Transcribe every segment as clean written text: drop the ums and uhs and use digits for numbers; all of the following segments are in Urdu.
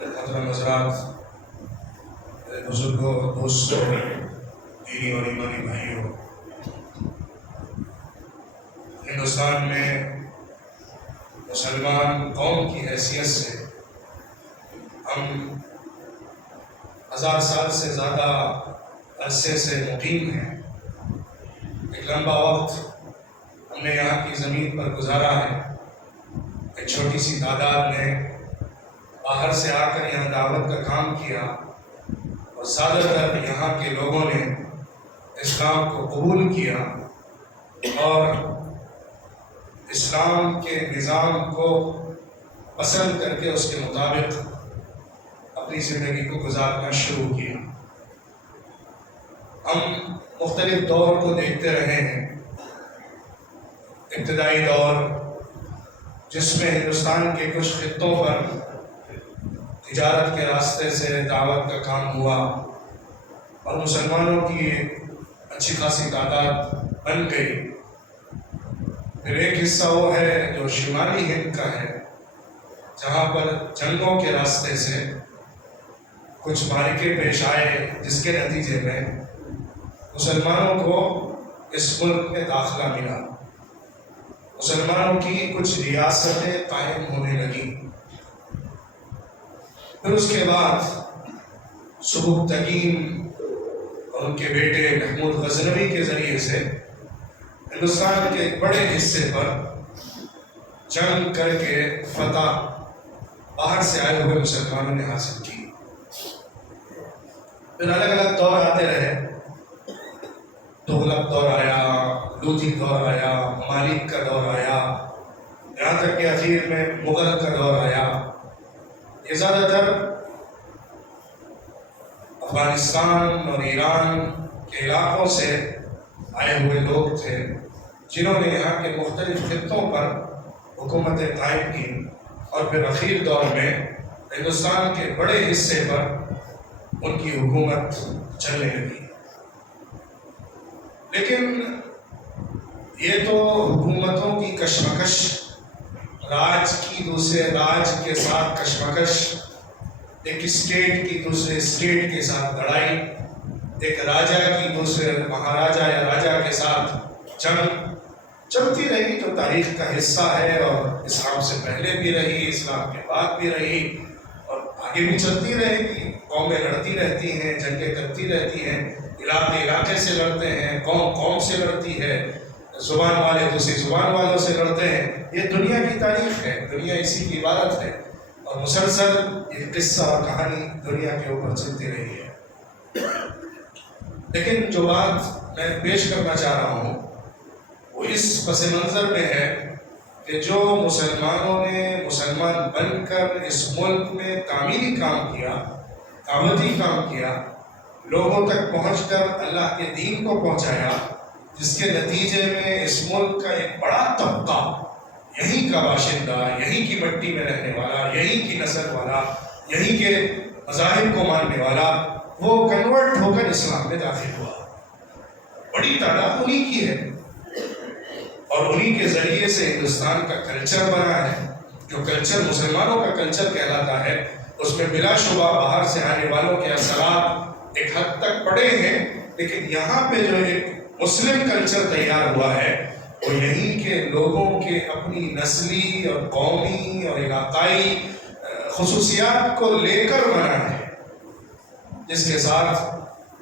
محترم حضرات، بزرگوں، دوستوں، دینی اور ایمانی بھائیوں، ہندوستان میں مسلمان قوم کی حیثیت سے ہم 1000 سال سے زیادہ عرصے سے مقیم ہیں۔ ایک لمبا وقت ہم نے یہاں کی زمین پر گزارا ہے۔ ایک چھوٹی سی تعداد نے باہر سے آ کر یہاں دعوت کا کام کیا اور زیادہ تر یہاں کے لوگوں نے اسلام کو قبول کیا اور اسلام کے نظام کو پسند کر کے اس کے مطابق اپنی زندگی کو گزارنا شروع کیا۔ ہم مختلف دور کو دیکھتے رہے ہیں۔ ابتدائی دور جس میں ہندوستان کے کچھ خطوں پر تجارت کے راستے سے دعوت کا کام ہوا اور مسلمانوں کی اچھی خاصی تعداد بن گئی۔ پھر ایک حصہ وہ ہے جو شمالی ہند کا ہے، جہاں پر جنگوں کے راستے سے کچھ معرکے پیش آئے، جس کے نتیجے میں مسلمانوں کو اس ملک میں داخلہ ملا۔ مسلمانوں کی کچھ ریاستیں قائم ہونے لگیں۔ پھر اس کے بعد سبکتگین اور ان کے بیٹے محمود غزنوی کے ذریعے سے ہندوستان کے ایک بڑے حصے پر جنگ کر کے فتح باہر سے آئے ہوئے مسلمانوں نے حاصل کی۔ پھر الگ الگ دور آتے رہے۔ تغلق دور آیا، لودھی دور آیا، ممالک کا دور آیا، یہاں تک کہ اخیر میں مغل کا دور آیا۔ یہ زیادہ تر افغانستان اور ایران کے علاقوں سے آئے ہوئے لوگ تھے، جنہوں نے یہاں کے مختلف خطوں پر حکومتیں قائم کی اور پھر اخیر دور میں ہندوستان کے بڑے حصے پر ان کی حکومت چلنے لگی۔ لیکن یہ تو حکومتوں کی کشمکش، راج کی دوسرے راج کے ساتھ کشمکش، ایک اسٹیٹ کی دوسرے اسٹیٹ کے ساتھ لڑائی، ایک راجا کی دوسرے مہاراجا یا راجا کے ساتھ جنگ چلتی رہی، جو تاریخ کا حصہ ہے اور اسلام سے پہلے بھی رہی، اسلام کے بعد بھی رہی اور آگے بھی چلتی رہے گی۔ قومیں لڑتی رہتی ہیں، جنگیں کرتی رہتی ہیں، علاقے علاقے سے لڑتے ہیں، قوم قوم سے لڑتی ہے، زبان والے دوسری زبان والوں سے لڑتے ہیں۔ یہ دنیا کی تاریخ ہے، دنیا اسی کی عبارت ہے اور مسلسل یہ قصہ اور کہانی دنیا کے اوپر چلتی رہی ہے۔ لیکن جو بات میں پیش کرنا چاہ رہا ہوں وہ اس پس منظر میں ہے کہ جو مسلمانوں نے مسلمان بن کر اس ملک میں تعمیری کام کیا، دعوتی کام کیا، لوگوں تک پہنچ کر اللہ کے دین کو پہنچایا، جس کے نتیجے میں اس ملک کا ایک بڑا طبقہ، یہیں کا باشندہ، یہیں کی مٹی میں رہنے والا، یہیں کی نسل والا، یہیں کے مذاہب کو ماننے والا، وہ کنورٹ ہو کر اسلام میں داخل ہوا۔ بڑی تعداد انہی کی ہے اور انہی کے ذریعے سے ہندوستان کا کلچر بنا ہے۔ جو کلچر مسلمانوں کا کلچر کہلاتا ہے، اس میں بلا شبہ باہر سے آنے والوں کے اثرات ایک حد تک پڑے ہیں، لیکن یہاں پہ جو ایک مسلم کلچر تیار ہوا ہے وہ یہیں کے لوگوں کے اپنی نسلی اور قومی اور علاقائی خصوصیات کو لے کر بنا ہے، جس کے ساتھ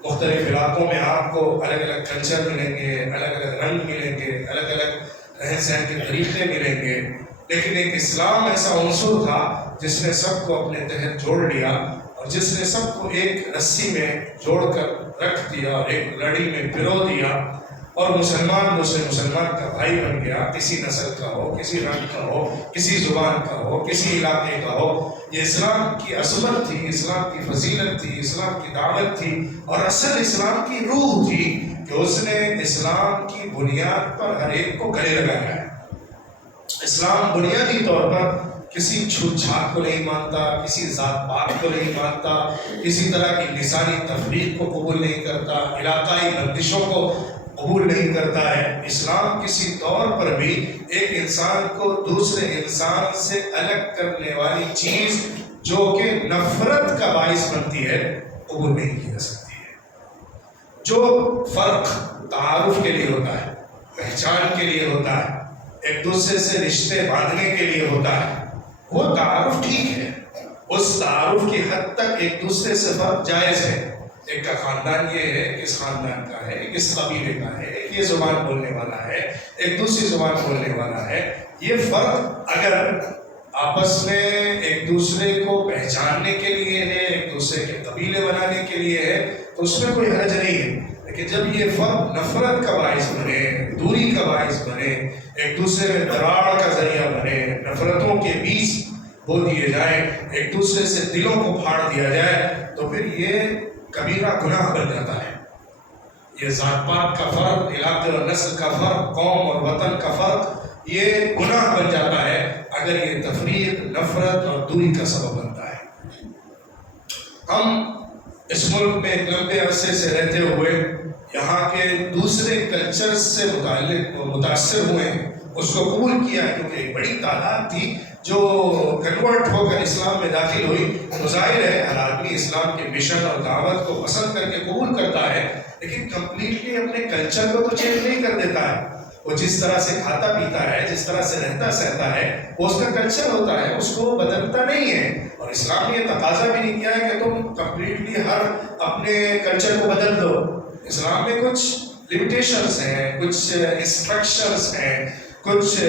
مختلف علاقوں میں آپ کو الگ الگ کلچر ملیں گے، الگ الگ رنگ ملیں گے، الگ الگ رہن سہن کے طریقے ملیں گے، لیکن ایک اسلام ایسا عنصر تھا جس نے سب کو اپنے تحت جوڑ لیا اور جس نے سب کو ایک رسی میں جوڑ کر رکھ دیا اور ایک لڑی میں پرو دیا، اور مسلمان دوسرے مسلمان کا بھائی بن گیا، کسی نسل کا ہو، کسی رنگ کا ہو، کسی زبان کا ہو، کسی علاقے کا ہو۔ یہ اسلام کی عصمت تھی، اسلام کی فضیلت تھی، اسلام کی دعوت تھی اور اصل اسلام کی روح تھی کہ اس نے اسلام کی بنیاد پر ہر ایک کو گلے لگایا ہے۔ اسلام بنیادی طور پر کسی چھوٹ چھاٹ کو نہیں مانتا، کسی ذات پات کو نہیں مانتا، کسی طرح کی لسانی تفریق کو قبول نہیں کرتا، علاقائی بندشوں کو قبول نہیں کرتا ہے۔ اسلام کسی طور پر بھی ایک انسان کو دوسرے انسان سے الگ کرنے والی چیز جو کہ نفرت کا باعث بنتی ہے قبول نہیں کی جا سکتی ہے. جو فرق تعارف کے لیے ہوتا ہے، پہچان کے لیے ہوتا ہے، ایک دوسرے سے رشتے باندھنے کے لیے ہوتا ہے، وہ تعارف ٹھیک ہے. اس تعارف کی حد تک ایک دوسرے سے فرق جائز ہے. ایک کا خاندان یہ ہے، کس خاندان کا ہے، کس قبیلے کا ہے، ایک یہ زبان بولنے والا ہے، ایک دوسری زبان بولنے والا ہے. یہ فرق اگر آپس میں ایک دوسرے کو پہچاننے کے لیے ہے، ایک دوسرے کے قبیلے بنانے کے لیے ہے، تو اس میں کوئی حرج نہیں ہے. لیکن جب یہ فرق نفرت کا باعث بنے، دوری کا باعث بنے، ایک دوسرے میں دراڑ کا ذریعہ بنے، نفرتوں کے بیج بو دیے جائیں، ایک دوسرے سے دلوں کو پھاڑ دیا جائے، تو پھر یہ کبیرہ گناہ بن جاتا ہے. یہ ذات پات کا فرق، علاقے اور نسل کا فرق، قوم اور وطن کا فرق، یہ گناہ بن جاتا ہے اگر یہ تفریق، نفرت اور دوری کا سبب بنتا ہے. ہم اس ملک میں ایک لمبے عرصے سے رہتے ہوئے یہاں کے دوسرے کلچر سے متاثر ہوئے ہیں، اس کو قبول کیا ہے، کیونکہ ایک بڑی تعداد تھی جو کنورٹ ہو کر اسلام میں داخل ہوئی. ظاہر ہے ہر آدمی اسلام کے مشن اور دعوت کو پسند کر کے قبول کرتا ہے، لیکن کمپلیٹلی اپنے کلچر کو تو چینج نہیں کر دیتا ہے. وہ جس طرح سے کھاتا پیتا ہے، جس طرح سے رہتا سہتا ہے، وہ اس کا کلچر ہوتا ہے، اس کو بدلتا نہیں ہے. اور اسلام نے یہ تقاضا بھی نہیں کیا ہے کہ تم کمپلیٹلی ہر اپنے کلچر کو بدل دو. اسلام میں کچھ لمیٹیشنز ہیں، کچھ انسٹرکشنز ہیں، کچھ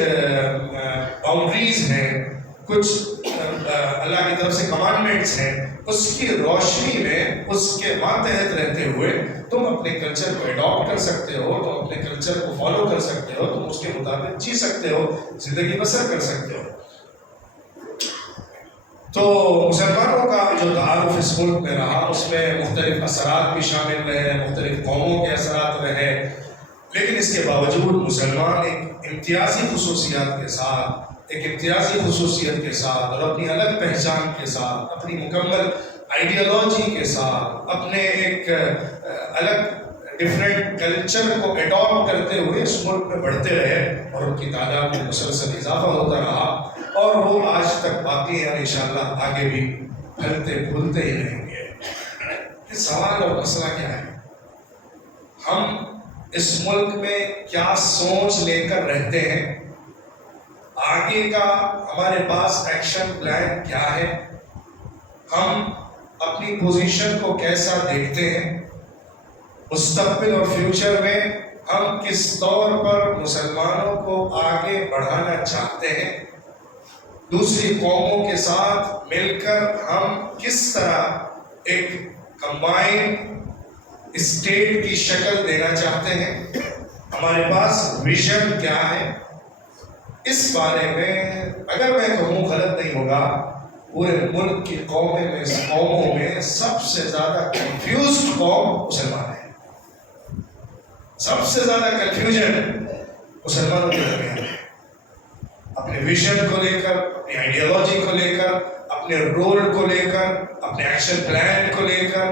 باؤنڈریز ہیں، کچھ اللہ کی طرف سے کمانڈمنٹس ہیں. اس کی روشنی میں، اس کے ماتحت رہتے ہوئے تم اپنے کلچر کو اڈاپٹ کر سکتے ہو، تم اپنے کلچر کو فالو کر سکتے ہو، تم اس کے مطابق جی سکتے ہو، زندگی بسر کر سکتے ہو. تو مسلمانوں کا جو تعارف اس ملک میں رہا، اس میں مختلف اثرات بھی شامل رہے، مختلف قوموں کے اثرات رہے، لیکن اس کے باوجود مسلمان ایک امتیازی خصوصیات کے ساتھ، ایک امتیازی خصوصیت کے ساتھ اور اپنی الگ پہچان کے ساتھ، اپنی مکمل آئیڈیالوجی کے ساتھ، اپنے ایک الگ ڈفرینٹ کلچر کو اڈاپٹ کرتے ہوئے اس ملک میں بڑھتے رہے، اور ان کی تعداد میں مسلسل اضافہ ہوتا رہا، اور وہ آج تک باقی ہیں، اور انشاءاللہ آگے بھی پھلتے پھولتے ہی رہیں گے. یہ سوال اور مسئلہ کیا ہے؟ ہم اس ملک میں کیا سوچ لے کر رہتے ہیں؟ آگے کا ہمارے پاس ایکشن پلان کیا ہے؟ ہم اپنی پوزیشن کو کیسا دیکھتے ہیں؟ مستقبل اور فیوچر میں ہم کس طور پر مسلمانوں کو آگے بڑھانا چاہتے ہیں؟ دوسری قوموں کے ساتھ مل کر ہم کس طرح ایک کمبائنڈ اسٹیٹ کی شکل دینا چاہتے ہیں؟ ہمارے پاس ویژن کیا ہے؟ اس بارے میں اگر میں کہوں غلط نہیں ہوگا، پورے ملک کی قوموں میں سب سے زیادہ کنفیوزڈ قوم مسلمان ہے. سب سے زیادہ کنفیوژن مسلمانوں کے درمیان ہے، اپنے ویژن کو لے کر، اپنی آئیڈیالوجی کو لے کر، اپنے رول کو لے کر، اپنے ایکشن پلان کو لے کر،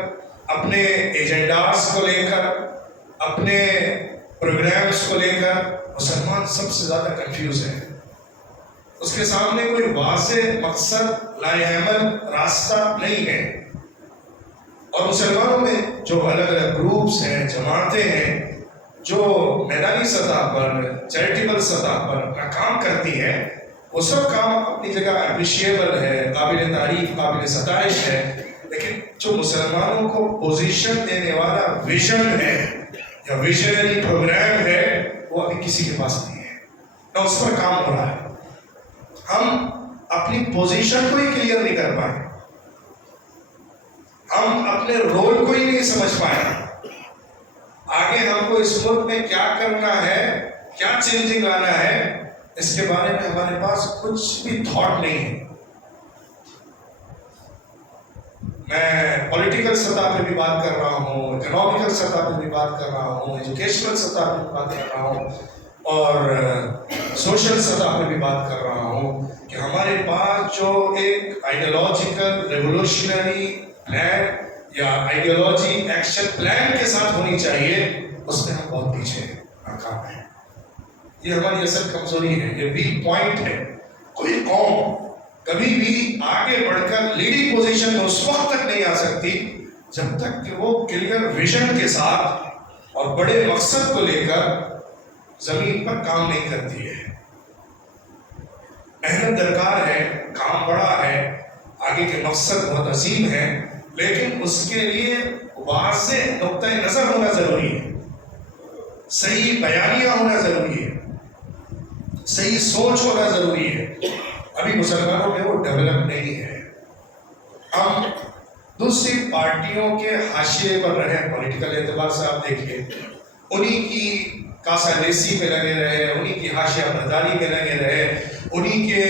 اپنے ایجنڈاز کو لے کر، اپنے پروگرامز کو لے کر مسلمان سب سے زیادہ کنفیوز ہے. اس کے سامنے کوئی واضح مقصد، لائحہ عمل، راستہ نہیں ہے. اور مسلمانوں میں جو الگ الگ گروپس ہیں، جماعتیں ہیں، جو میدانی سطح پر، چیریٹیبل سطح پر اپنا کام کرتی ہیں، وہ سب کام اپنی جگہ اپریشیبل ہے، قابل تعریف، قابل ستائش ہے. لیکن جو مسلمانوں کو پوزیشن دینے والا ویژن ہے یا ویژنری پروگرام ہے، وہ ابھی کسی کے پاس نہیں ہے، نہ اس پر کام ہو رہا ہے. ہم اپنی پوزیشن کو ہی کلیئر نہیں کر پائے، ہم اپنے رول کو ہی نہیں سمجھ پائے. آگے ہم کو اس ملک میں کیا کرنا ہے، کیا چینجنگ لانا ہے، اس کے بارے میں ہمارے پاس کچھ بھی تھاٹ نہیں ہے. میں پولیٹیکل سطح پہ بھی بات کر رہا ہوں، اکنامیکل سطح پہ بھی بات کر رہا ہوں، ایجوکیشنل سطح پہ بھی بات کر رہا ہوں، اور سوشل سطح پہ بھی بات کر رہا ہوں کہ ہمارے پاس جو ایک آئیڈیالوجیکل ریولوشنری پلان یا آئیڈیالوجی ایکشن پلان کے ساتھ ہونی چاہیے، اس میں ہم بہت پیچھے ناکام ہیں. یہ ہماری اصل کمزوری ہے، یہ ویک پوائنٹ ہے. کوئی قوم کبھی بھی آگے بڑھ کر لیڈنگ پوزیشن میں اس وقت تک نہیں آ سکتی جب تک کہ وہ کلیئر ویژن کے ساتھ اور بڑے مقصد کو لے کر زمین پر کام نہیں کرتی ہے. محنت درکار ہے، کام بڑا ہے، آگے کے مقصد بہت عظیم ہے، لیکن اس کے لیے واضح نقطۂ نظر ہونا ضروری ہے، صحیح بیانیہ ہونا ضروری ہے، صحیح سوچ ہونا ضروری ہے. ابھی مسلمانوں میں وہ ڈیولپ نہیں ہے. ہم دوسری پارٹیوں کے حاشیے پر رہے، پولیٹیکل اعتبار سے آپ دیکھیے، انہی کی کاسا ریسی پہ لگے رہے، انہی کی حاشیہ برداری پہ لگے رہے، انہی کے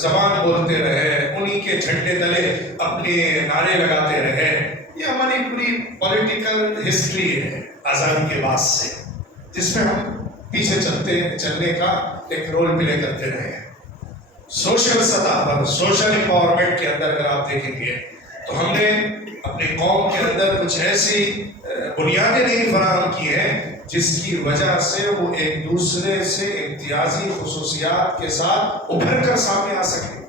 زبان بولتے رہے، انہی کے جھنڈے تلے اپنے نعرے لگاتے رہے. یہ ہماری پوری پولیٹیکل ہسٹری ہے آزادی کے بعد سے، جس میں ہم پیچھے چلنے کا ایک رول پلے کرتے رہے. سوشل سطح پر، سوشل امپاورمنٹ کے اندر اگر آپ دیکھیں گے تو ہم نے اپنی قوم کے اندر کچھ ایسی بنیادیں نہیں فراہم کی ہیں جس کی وجہ سے وہ ایک دوسرے سے امتیازی خصوصیات کے ساتھ ابھر کر سامنے آ سکے.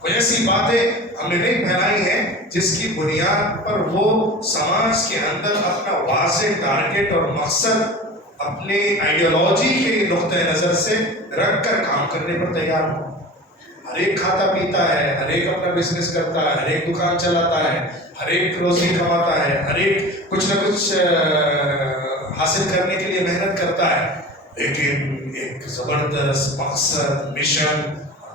کوئی ایسی باتیں ہم نے نہیں پھیلائی ہیں جس کی بنیاد پر وہ سماج کے اندر اپنا واضح ٹارگٹ اور مقصد اپنے آئیڈیالوجی کے نقطۂ نظر سے رکھ کر کام کرنے پر تیار ہو. ہر ایک کھاتا پیتا ہے، ہر ایک اپنا بزنس کرتا ہے، ہر ایک دکان چلاتا ہے، ہر ایک روزی کماتا ہے، ہر ایک کچھ نہ کچھ حاصل کرنے کے لیے محنت کرتا ہے، لیکن ایک زبردست مقصد، مشن،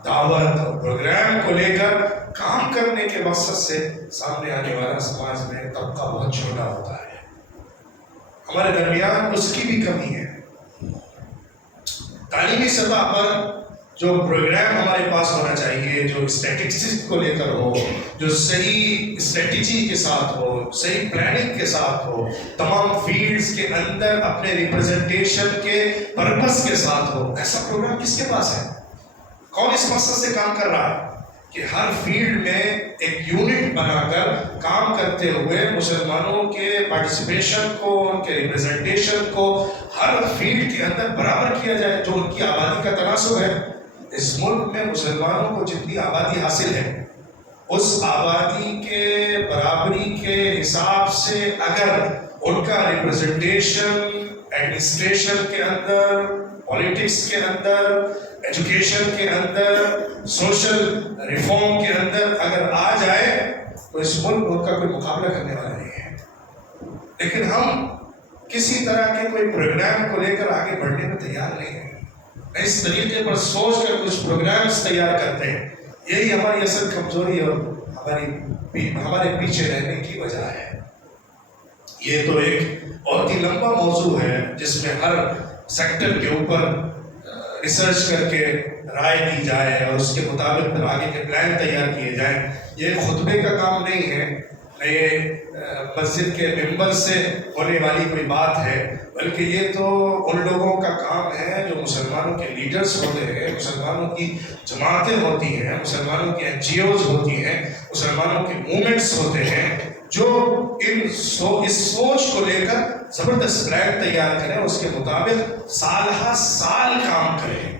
دعوت اور پروگرام کو لے کر کام کرنے کے مقصد سے سامنے آنے والا سماج میں طبقہ بہت چھوٹا ہوتا ہے. ہمارے درمیان اس کی بھی کمی ہے. تعلیمی سطح پر جو پروگرام ہمارے پاس ہونا چاہیے، جو اسٹیٹسٹکس کو لے کر ہو، جو صحیح اسٹریٹجی کے ساتھ ہو، صحیح پلاننگ کے ساتھ ہو، تمام فیلڈز کے اندر اپنے ریپرزنٹیشن کے پرپس کے ساتھ ہو، ایسا پروگرام کس کے پاس ہے؟ کون اس مقصد سے کام کر رہا ہے کہ ہر فیلڈ میں ایک یونٹ بنا کر کام کرتے ہوئے مسلمانوں کے پارٹیسپیشن کو، ان کے ریپرزنٹیشن کو ہر فیلڈ کے اندر برابر کیا جائے جو ان کی آبادی کا تناسب ہے. اس ملک میں مسلمانوں کو جتنی آبادی حاصل ہے، اس آبادی کے برابری کے حساب سے اگر ان کا ریپرزنٹیشن ایڈمنسٹریشن کے اندر، پولیٹکس کے اندر، ایجوکیشن کے اندر، سوشل ریفارم کے اندر اگر آ جائے تو اس ملک ان کا کوئی مقابلہ کرنے والا نہیں ہے. لیکن ہم کسی طرح کے کوئی پروگرام کو لے کر آگے بڑھنے میں تیار نہیں ہیں. اس طریقے پر سوچ کر کچھ پروگرامز تیار کرتے ہیں. یہی ہماری اصل کمزوری اور ہمارے پیچھے رہنے کی وجہ ہے. یہ تو ایک بہت ہی لمبا موضوع ہے جس میں ہر سیکٹر کے اوپر ریسرچ کر کے رائے دی جائے اور اس کے مطابق پھر آگے کے پلان تیار کیے جائیں. یہ خطبے کا کام نہیں ہے، یہ مسجد کے ممبر سے ہونے والی کوئی بات ہے، بلکہ یہ تو ان لوگوں کا کام ہے جو مسلمانوں کے لیڈرز ہوتے ہیں، مسلمانوں کی جماعتیں ہوتی ہیں، مسلمانوں کی NGOs ہوتی ہیں، مسلمانوں کے موومنٹس ہوتے ہیں، جو اس سوچ کو لے کر زبردست پلان تیار کریں، اس کے مطابق سال ہر سال کام کریں.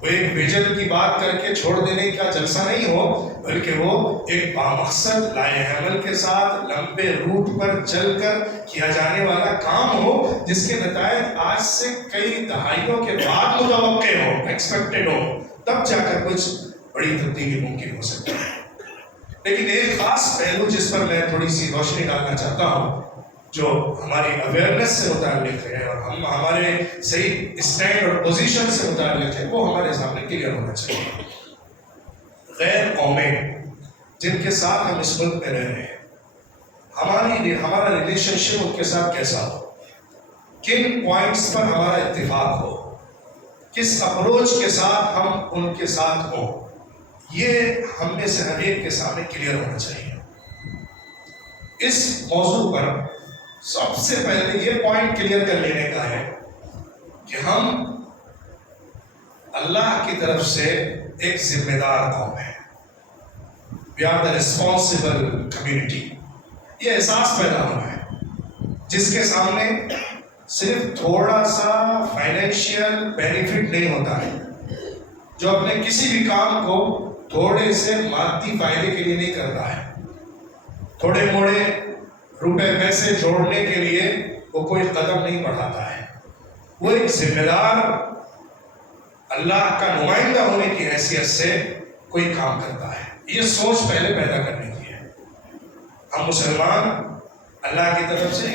وہ ایک ویژن کی بات کر کے چھوڑ دینے کا جلسہ نہیں ہو، بلکہ وہ ایک بامقصد لائے عمل کے ساتھ لمبے روٹ پر چل کر کیا جانے والا کام ہو، جس کے نتائج آج سے کئی دہائیوں کے بعد متوقع ہو، ایکسپیکٹڈ ہو، تب جا کر کچھ بڑی تبدیلی ممکن ہو سکتی ہے. لیکن ایک خاص پہلو جس پر میں تھوڑی سی روشنی ڈالنا چاہتا ہوں، جو ہماری اویئرنیس سے متعلق ہے اور ہمارے صحیح اسٹینڈ اور پوزیشن سے متعلق ہے، وہ ہمارے سامنے کلیئر ہونا چاہیے. غیر قومیں جن کے ساتھ ہم اس ملک میں رہ رہے ہیں، ہمارا ریلیشن شپ ان کے ساتھ کیسا ہو، کن پوائنٹس پر ہمارا اتفاق ہو، کس اپروچ کے ساتھ ہم ان کے ساتھ ہوں، یہ ہم میں سے ہر ایک کے سامنے کلیئر ہونا چاہیے. اس موضوع پر سب سے پہلے یہ پوائنٹ کلیئر کر لینے کا ہے کہ ہم اللہ کی طرف سے ایک ذمہ دار قوم ہے. We are the responsible community. یہ احساس پیدا ہوا ہے جس کے سامنے صرف تھوڑا سا فائنینشیل بینیفٹ نہیں ہوتا ہے، جو اپنے کسی بھی کام کو تھوڑے سے مادی فائدے کے لیے نہیں کرتا ہے، تھوڑے موڑے روپے پیسے جوڑنے کے لیے وہ کوئی قدم نہیں بڑھاتا ہے، وہ ایک ذمہ دار اللہ کا نمائندہ ہونے کی حیثیت سے کوئی کام کرتا ہے۔ یہ سوچ پہلے پیدا کرنے کی ہے۔ ہم مسلمان اللہ کی طرف سے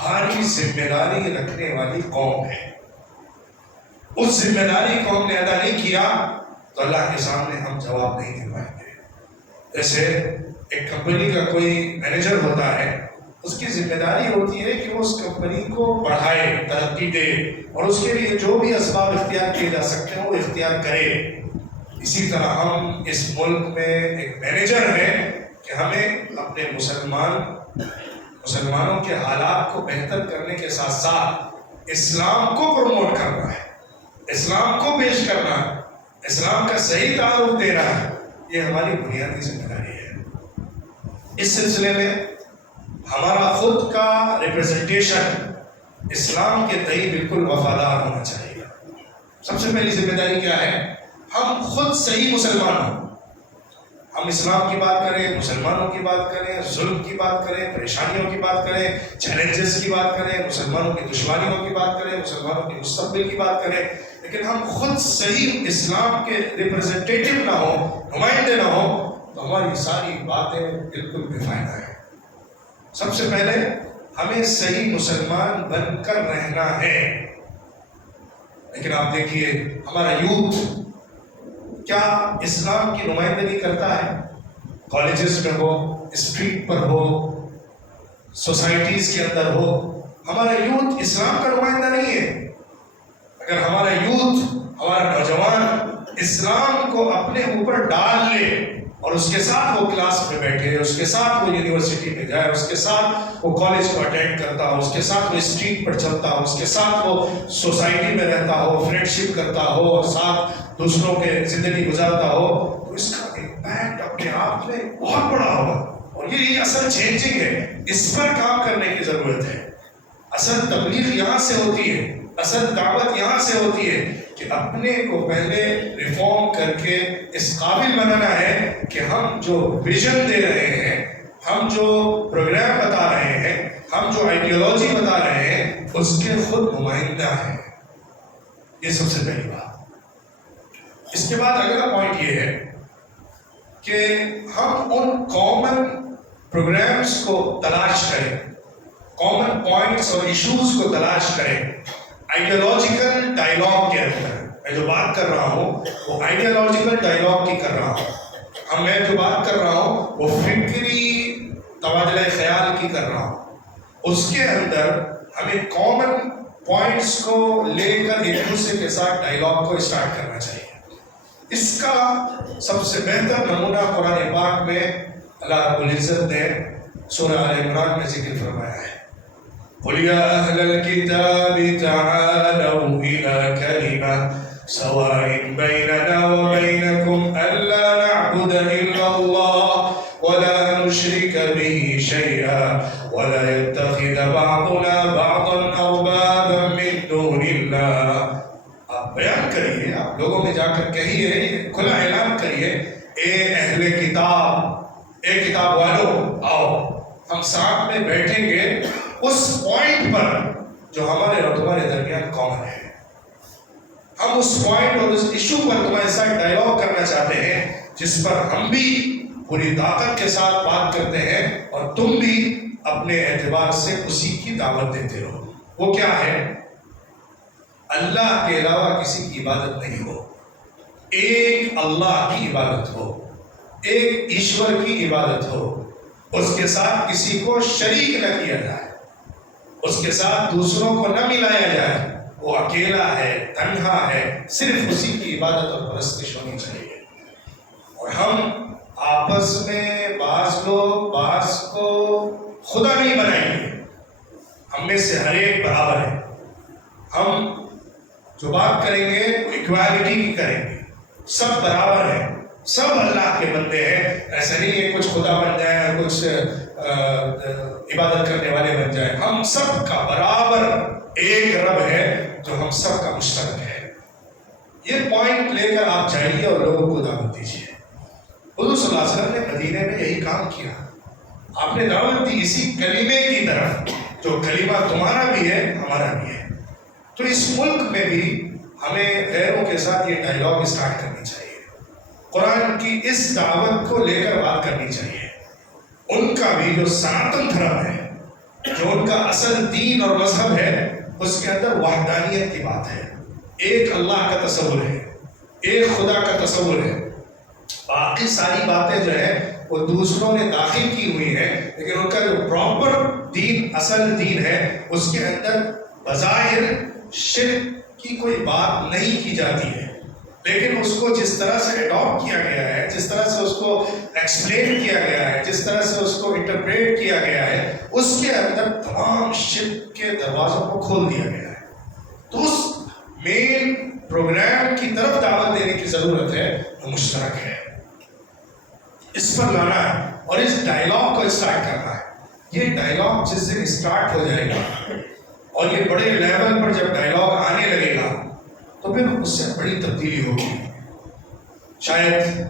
بھاری ذمہ داری رکھنے والی قوم ہے، اس ذمہ داری قوم نے ادا نہیں کیا تو اللہ کے سامنے ہم جواب نہیں دے پائیں گے۔ جیسے ایک کمپنی کا کوئی مینیجر ہوتا ہے، اس کی ذمہ داری ہوتی ہے کہ وہ اس کمپنی کو بڑھائے، ترقی دے، اور اس کے لیے جو بھی اسباب اختیار کیے جا سکتے ہیں وہ اختیار کرے۔ اسی طرح ہم اس ملک میں ایک مینیجر ہیں کہ ہمیں اپنے مسلمانوں کے حالات کو بہتر کرنے کے ساتھ ساتھ اسلام کو پروموٹ کرنا ہے، اسلام کو پیش کرنا ہے، اسلام کا صحیح تعارف دینا ہے۔ یہ ہماری بنیادی ذمہ داری ہے۔ اس سلسلے میں ہمارا خود کا ریپرزنٹیشن اسلام کے تئیں بالکل وفادار ہونا چاہیے۔ سب سے پہلی ذمہ داری کیا ہے؟ ہم خود صحیح مسلمان ہوں۔ ہم اسلام کی بات کریں، مسلمانوں کی بات کریں، ظلم کی بات کریں، پریشانیوں کی بات کریں، چیلنجز کی بات کریں، مسلمانوں کی دشواریوں کی بات کریں، مسلمانوں کے مستقبل کی بات کریں، لیکن ہم خود صحیح اسلام کے ریپرزنٹیٹیو نہ ہوں، نمائندے نہ ہوں، تو ہماری ساری باتیں بالکل بے فائدہ ہیں۔ سب سے پہلے ہمیں صحیح مسلمان بن کر رہنا ہے۔ لیکن آپ دیکھیے ہمارا یوتھ کیا اسلام کی نمائندگی کرتا ہے؟ کالجز میں ہو، اسٹریٹ پر ہو، سوسائٹیز کے اندر ہو، ہمارا یوتھ اسلام کا نمائندہ نہیں ہے۔ اگر ہمارا یوتھ، ہمارا نوجوان اسلام کو اپنے اوپر ڈال لے اور اس کے ساتھ وہ کلاس میں بیٹھے، اس کے ساتھ وہ یونیورسٹی میں جائے، اس کے ساتھ وہ کالج کو اٹینڈ کرتا ہو، اس کے ساتھ وہ اسٹریٹ پر چلتا ہو، اس کے ساتھ وہ سوسائٹی میں رہتا ہو، فرینڈ شپ کرتا ہو اور ساتھ دوسروں کے زندگی گزارتا ہو، تو اس کا امپیکٹ اپنے آپ میں بہت بڑا ہوگا۔ اور یہ اصل چینجنگ ہے، اس پر کام کرنے کی ضرورت ہے۔ اصل تبلیغ یہاں سے ہوتی ہے، اصل دعوت یہاں سے ہوتی ہے کہ اپنے کو پہلے ریفارم کر کے اس قابل بنانا ہے کہ ہم جو ویژن دے رہے ہیں، ہم جو پروگرام بتا رہے ہیں، ہم جو آئیڈیالوجی بتا رہے ہیں، اس کے خود نمائندہ ہیں۔ یہ سب سے پہلی بات۔ اس کے بعد اگلا پوائنٹ یہ ہے کہ ہم ان کامن پروگرامز کو تلاش کریں، کامن پوائنٹس اور ایشوز کو تلاش کریں۔ آئیڈیالوجیکل ڈائیلاگ کے اندر میں جو بات کر رہا ہوں وہ آئیڈیالوجیکل ڈائیلاگ کی کر رہا ہوں، میں جو بات کر رہا ہوں وہ فکری تبادلہ خیال کی کر رہا ہوں۔ اس کے اندر ہمیں کامن پوائنٹس کو لے کر ایک دوسرے کے ساتھ ڈائیلاگ کو اسٹارٹ کرنا چاہیے۔ اس کا سب سے بہتر نمونہ قرآن پاک میں اللہ رب العزت نے سورہ آل عمران میں ذکر فرمایا ہے۔ قُلْ يَا أَهْلَ الْكِتَابِ تَعَالَوْا إِلَىٰ كَلِمَةٍ سَوَاءٍ بَيْنَنَا وَبَيْنَكُمْ أَلَّا نَعْبُدَ إِلَّا اللَّهَ وَلَا نُشْرِكَ بِهِ شَيْئًا وَلَا يَتَّخِذَ بَعْضُنَا بَعْضًا أَرْبَابًا مِّن دُونِ اللَّهِ۔ آپ بیان کریے، آپ لوگوں میں جا کر کہیے، کھلا اعلان کریے، اے اہل کتاب، اے کتاب والو، آؤ ہم ساتھ میں بیٹھیں گے اس پوائنٹ پر جو ہمارے اور تمہارے درمیان کامن ہے۔ ہم اس پوائنٹ اور اس ایشو پر تمہارے ساتھ ڈائیلاگ کرنا چاہتے ہیں جس پر ہم بھی پوری طاقت کے ساتھ بات کرتے ہیں اور تم بھی اپنے اعتبار سے اسی کی دعوت دیتے ہو۔ وہ کیا ہے؟ اللہ کے علاوہ کسی کی عبادت نہیں ہو، ایک اللہ کی عبادت ہو، ایک ایشور کی عبادت ہو، اس کے ساتھ کسی کو شریک نہ کیا جائے، اس کے ساتھ دوسروں کو نہ ملایا جائے، وہ اکیلا ہے، تنہا ہے، صرف اسی کی عبادت اور پرستش ہونی چاہیے۔ اور ہم آپس میں بعض لوگ بعض کو خدا نہیں بنائیں گے، ہم میں سے ہر ایک برابر ہے۔ ہم جو بات کریں گے وہ ایکوالٹی کی کریں گے، سب برابر ہیں، سب اللہ کے بندے ہیں۔ ایسا نہیں ہے کچھ خدا بن جائیں اور کچھ عبادت کرنے والے بن جائیں، ہم سب کا برابر ایک رب ہے جو ہم سب کا مشترک ہے۔ یہ پوائنٹ لے کر آپ جائیے اور لوگوں کو دعوت دیجیے۔ حضور صلی اللہ علیہ وسلم نے مدینے میں یہی کام کیا. آپ نے دعوت دی اسی کلمے کی طرف جو کلمہ تمہارا بھی ہے ہمارا بھی ہے. تو اس ملک میں بھی ہمیں غیروں کے ساتھ یہ ڈائلاگ اسٹارٹ کرنی چاہیے. قرآن کی اس دعوت کو لے کر بات کرنی چاہیے. ان کا بھی جو سناتن دھرم ہے، جو ان کا اصل دین اور مذہب ہے، اس کے اندر وحدانیت کی بات ہے. ایک اللہ کا تصور ہے، ایک خدا کا تصور ہے. باقی ساری باتیں جو ہے وہ دوسروں نے داخل کی ہوئی ہیں، لیکن ان کا جو پراپر دین، اصل دین ہے، اس کے اندر بظاہر شرک کی کوئی بات نہیں کی جاتی ہے. لیکن اس کو جس طرح سے اڈاپٹ کیا گیا ہے، جس طرح سے اس کو ایکسپلین کیا گیا ہے، جس طرح سے اس کو انٹرپریٹ کیا گیا ہے، اس کے اندر تمام شرک کے دروازوں کو کھول دیا گیا ہے. تو اس مین پروگرام کی طرف دعوت دینے کی ضرورت ہے جو مشترک ہے. اس پر لانا ہے اور اس ڈائلاگ کو اسٹارٹ کرنا ہے. یہ ڈائلاگ جس دن اسٹارٹ ہو جائے گا اور یہ بڑے لیول پر جب ڈائلاگ آنے لگے گا تو پھر اس سے بڑی تبدیلی ہوگی. شاید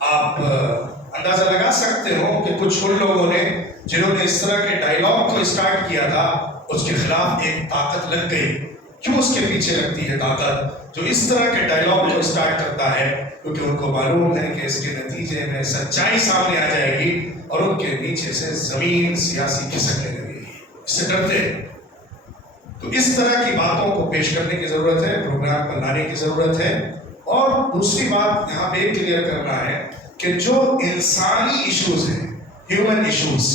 آپ اندازہ لگا سکتے ہو کہ کچھ ان لوگوں نے جنہوں نے اس طرح کے ڈائلاگ کو اسٹارٹ کیا تھا، اس کے خلاف ایک طاقت لگ گئی. کیوں اس کے پیچھے لگتی ہے طاقت جو اس طرح کے ڈائلاگ کو اسٹارٹ کرتا ہے؟ کیونکہ ان کو معلوم ہے کہ اس کے نتیجے میں سچائی سامنے آ جائے گی اور ان کے نیچے سے زمین سیاسی کھسکنے لگے گی. اس سے ڈرتے. تو اس طرح کی باتوں کو پیش کرنے کی ضرورت ہے، پروگرام پر لانے کی ضرورت ہے. اور دوسری بات یہاں پہ کلیئر کرنا ہے کہ جو انسانی ایشوز ہیں، ہیومن ایشوز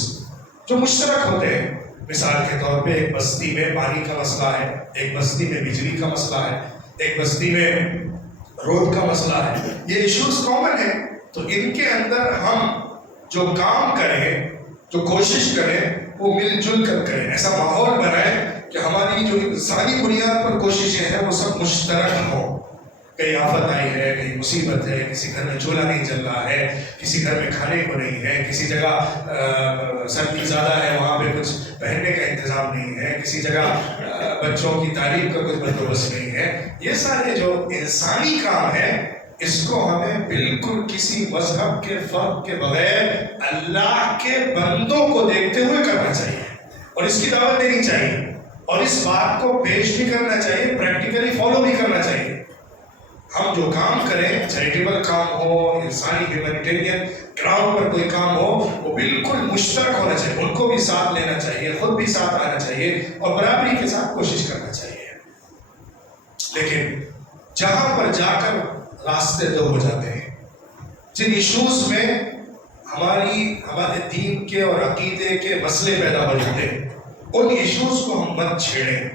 جو مشترک ہوتے ہیں، مثال کے طور پہ ایک بستی میں پانی کا مسئلہ ہے، ایک بستی میں بجلی کا مسئلہ ہے، ایک بستی میں روڈ کا مسئلہ ہے، یہ ایشوز کامن ہیں. تو ان کے اندر ہم جو کام کریں، جو کوشش کریں، وہ مل جل کر کریں. ایسا ماحول بنائیں کہ ہماری جو انسانی بنیاد پر کوششیں ہیں وہ سب مشترک ہوں. کہیں آفت آئی ہے، کہیں مصیبت ہے، کسی گھر میں چولہا نہیں چل رہا ہے، کسی گھر میں کھانے کو نہیں ہے، کسی جگہ سردی زیادہ ہے وہاں پہ کچھ پہننے کا انتظام نہیں ہے، کسی جگہ بچوں کی تعلیم کا کچھ بندوبست نہیں ہے. یہ سارے جو انسانی کام ہے، اس کو ہمیں بالکل کسی مذہب کے فرق کے بغیر اللہ کے بندوں کو دیکھتے ہوئے کرنا چاہیے اور اس کی دعوت دینی چاہیے اور اس بات کو پیش بھی کرنا چاہیے، پریکٹیکلی فالو بھی کرنا چاہیے. ہم جو کام کریں، چیریٹیبل کام ہو، انسانی ہیومینیٹیرین گراؤنڈ پر کوئی کام ہو، وہ بالکل مشترک ہونا چاہیے. ان کو بھی ساتھ لینا چاہیے، خود بھی ساتھ آنا چاہیے اور برابری کے ساتھ کوشش کرنا چاہیے. لیکن جہاں پر جا کر راستے دو ہو جاتے ہیں، جن ایشوز میں ہمارے دین کے اور عقیدے کے مسئلے پیدا ہو جاتے ہیں، ان ایشوز کو ہم مت چھیڑیں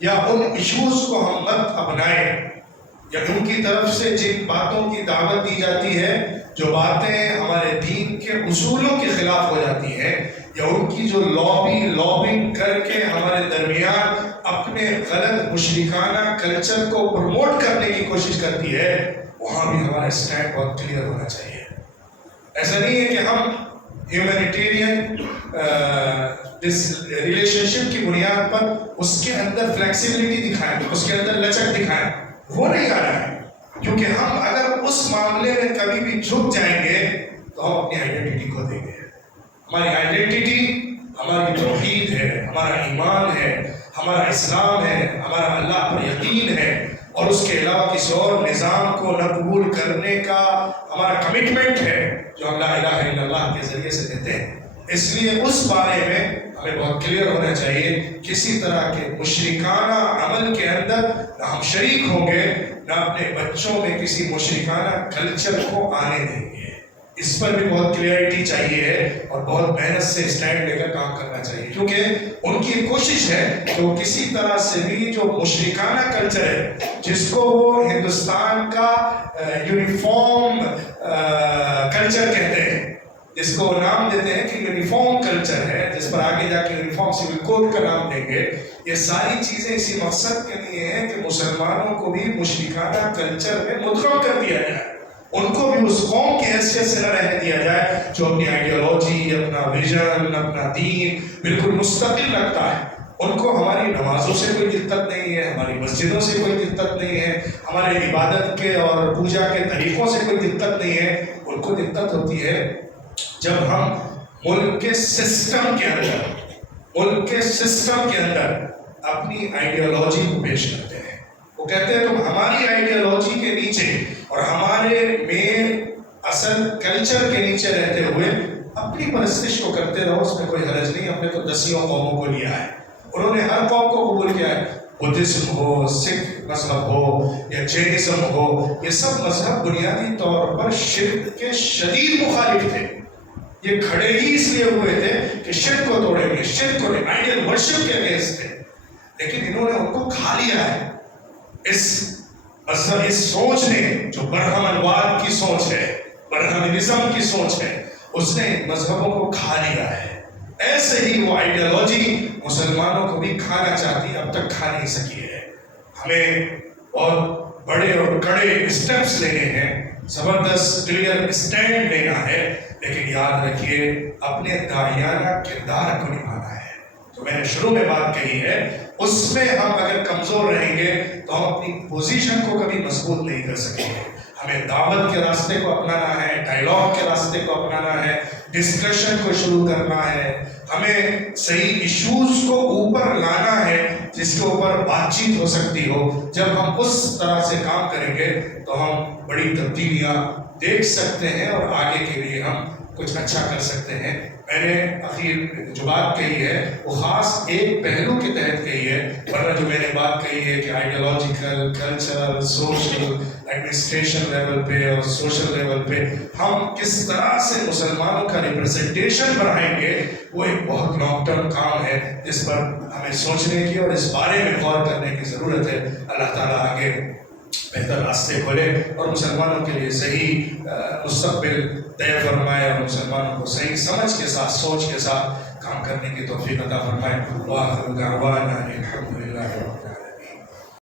یا ان ایشوز کو ہم مت اپنائیں، یا ان کی طرف سے جن باتوں کی دعوت دی جاتی ہے، جو باتیں ہمارے دین کے اصولوں کے خلاف ہو جاتی ہیں، یا ان کی جو لابنگ کر کے ہمارے درمیان اپنے غلط مشرکانہ کلچر کو پروموٹ کرنے کی کوشش کرتی ہے، وہاں بھی ہمارا اسٹینڈ بہت کلیئر ہونا چاہیے. ایسا نہیں ہے کہ ہم ہیومینیٹیرین ریلیشن شپ کی بنیاد پر اس کے اندر فلیکسیبلٹی دکھائیں، اس کے اندر لچک دکھائیں. وہ نہیں آ رہا ہے، کیونکہ ہم اگر اس معاملے میں کبھی بھی جھک جائیں گے تو ہم اپنی آئیڈینٹی کھو دیں گے. ہماری آئیڈینٹی ہماری توحید ہے، ہمارا ایمان ہے، ہمارا اسلام ہے، ہمارا اللہ پر یقین ہے، اور اس کے علاوہ کسی اور نظام کو نہ قبول کرنے کا ہمارا کمٹمنٹ ہے جو ہم لا الہ الا اللہ کے ذریعے سے دیتے ہیں. اس لیے اس بارے میں ہمیں بہت کلیئر ہونا چاہیے. کسی طرح کے مشرکانہ عمل کے اندر نہ ہم شریک ہوں گے، نہ اپنے بچوں میں کسی مشرکانہ کلچر کو آنے دیں گے. اس پر بھی بہت کلیئرٹی چاہیے اور بہت محنت سے اسٹینڈ لے کر کام کرنا چاہیے، کیونکہ ان کی کوشش ہے کہ وہ کسی طرح سے بھی جو مشرکانہ کلچر ہے، جس کو وہ ہندوستان کا یونیفارم کلچر کہتے ہیں، جس کو نام دیتے ہیں کہ یونیفارم کلچر ہے، جس پر آگے جا کے یونیفارم سول کوڈ کا نام دیں گے، یہ ساری چیزیں اسی مقصد کے لیے ہیں کہ مسلمانوں کو بھی مشرکانہ کلچر میں مدغم کر دیا جائے، ان کو بھی اس قوم کی حیثیت سے نہ رہنے دیا جائے جو اپنی آئیڈیالوجی، اپنا ویژن، اپنا دین بالکل مستقل رکھتا ہے. ان کو ہماری نمازوں سے کوئی دقت نہیں ہے، ہماری مسجدوں سے کوئی دقت نہیں ہے، ہمارے عبادت کے اور پوجا کے طریقوں سے کوئی دقت نہیں ہے. ان کو دقت ہوتی ہے جب ہم ملک کے سسٹم کے اندر اپنی آئیڈیالوجی کو پیش کرتے ہیں. وہ کہتے ہیں تم ہماری آئیڈیالوجی کے نیچے اور ہمارے مین اصل کلچر کے نیچے رہتے ہوئے اپنی پرستش کو کرتے رہو، اس میں کوئی حرج نہیں. ہم نے تو 10 قوموں کو لیا ہے، انہوں نے ہر قوم کو قبول کیا ہے. بدھزم ہو، سکھ مذہب ہو یا جینزم ہو، یہ سب مذہب بنیادی طور پر شرک کے شدید مخالف تھے. یہ کھڑے ہی اس لیے ہوئے تھے کہ شرک کو توڑیں گے، شرک کو نہیں، آئیڈیل ورشپ کے اگینسٹ تھے. لیکن انہوں نے ان کو کھا لیا ہے. اس مذہب، اس سوچ نے جو برہمنواد کی سوچ ہے، برہمنزم کی سوچ ہے، اس نے مذہبوں کو کھا لیا ہے. ایسے ہی وہ آئیڈیالوجی مسلمانوں کو بھی کھانا چاہتی، اب تک کھا نہیں سکی ہے. ہمیں بہت بڑے اور کڑے اسٹیپس لینے ہیں، زبردست کلیئر اسٹینڈ لینا ہے، لیکن یاد رکھیے اپنے داعیانہ کردار کو نبھانا ہے. تو میں نے شروع میں بات کہی ہے، اس میں ہم اگر کمزور رہیں گے تو ہم اپنی پوزیشن کو کبھی مضبوط نہیں کر سکیں گے. ہمیں دعوت کے راستے کو اپنانا ہے، ڈائیلاگ کے راستے کو اپنانا ہے، ڈسکشن کو شروع کرنا ہے. ہمیں صحیح ایشوز کو اوپر لانا ہے جس کے اوپر بات چیت ہو سکتی ہو. جب ہم اس طرح سے کام کریں گے تو ہم بڑی تبدیلیاں دیکھ سکتے ہیں اور آگے کے لیے ہم کچھ اچھا کر سکتے ہیں. میں نے اخیر جو بات کہی ہے وہ خاص ایک پہلو کے تحت کہی ہے، ورنہ جو میں نے بات کہی ہے کہ ideological, cultural, social, administration level پہ اور سوشل لیول پہ ہم کس طرح سے مسلمانوں کا ریپرزنٹیشن بڑھائیں گے، وہ ایک بہت لانگ ٹرم کام ہے جس پر ہمیں سوچنے کی اور اس بارے میں غور کرنے کی ضرورت ہے. اللہ تعالیٰ آگے بہتر راستے کھولے اور مسلمانوں کے لیے صحیح مستقبل طے فرمائے اور مسلمانوں کو صحیح سمجھ کے ساتھ، سوچ کے ساتھ کام کرنے کی توفیق عطا فرمائے. وآخر دعوانا الحمد للہ رب العالمین.